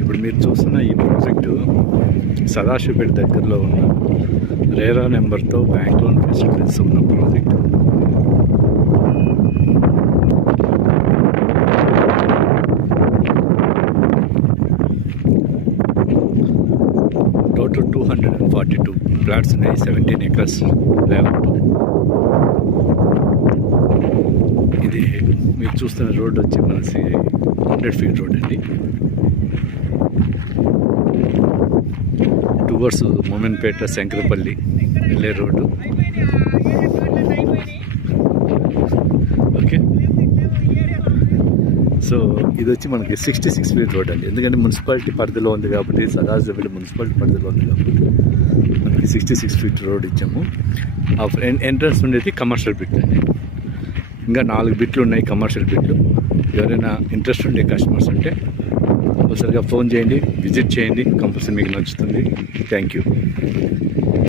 ఇప్పుడు మీరు చూస్తున్న ఈ ప్రాజెక్టు సదాశివపేట దగ్గరలో ఉన్న రేరా నెంబర్తో బ్యాంక్ లోన్ ఫెసిలిటీస్ ఉన్న ప్రాజెక్ట్. టోటల్ 242 ఫ్లాట్స్ ఉన్నాయి, 17 acres లేఅవుట్. ఇది మీరు చూస్తున్న రోడ్ వచ్చి మనసి 100 feet రోడ్ అండి. టువర్డ్స్ మోమెన్పేట శంకరపల్లి వెళ్ళే రోడ్డు. ఓకే, సో ఇది వచ్చి మనకి 66 feet రోడ్ అండి. ఎందుకంటే మున్సిపాలిటీ పరిధిలో ఉంది కాబట్టి, సదాశివపేట మున్సిపాలిటీ పరిధిలో ఉంది కాబట్టి మనకి 66 feet రోడ్ ఇచ్చాము. ఆ ఎంట్రన్స్ ఉండేది కమర్షియల్ బిట్ అండి. ఇంకా 4 బిట్లు ఉన్నాయి కమర్షియల్ బిట్లు. ఎవరైనా ఇంట్రెస్ట్ ఉండే కస్టమర్స్ ఉంటే ఒకసారిగా ఫోన్ చేయండి, విజిట్ చేయండి, కంపల్సరీ మీకు నచ్చుతుంది. Thank you.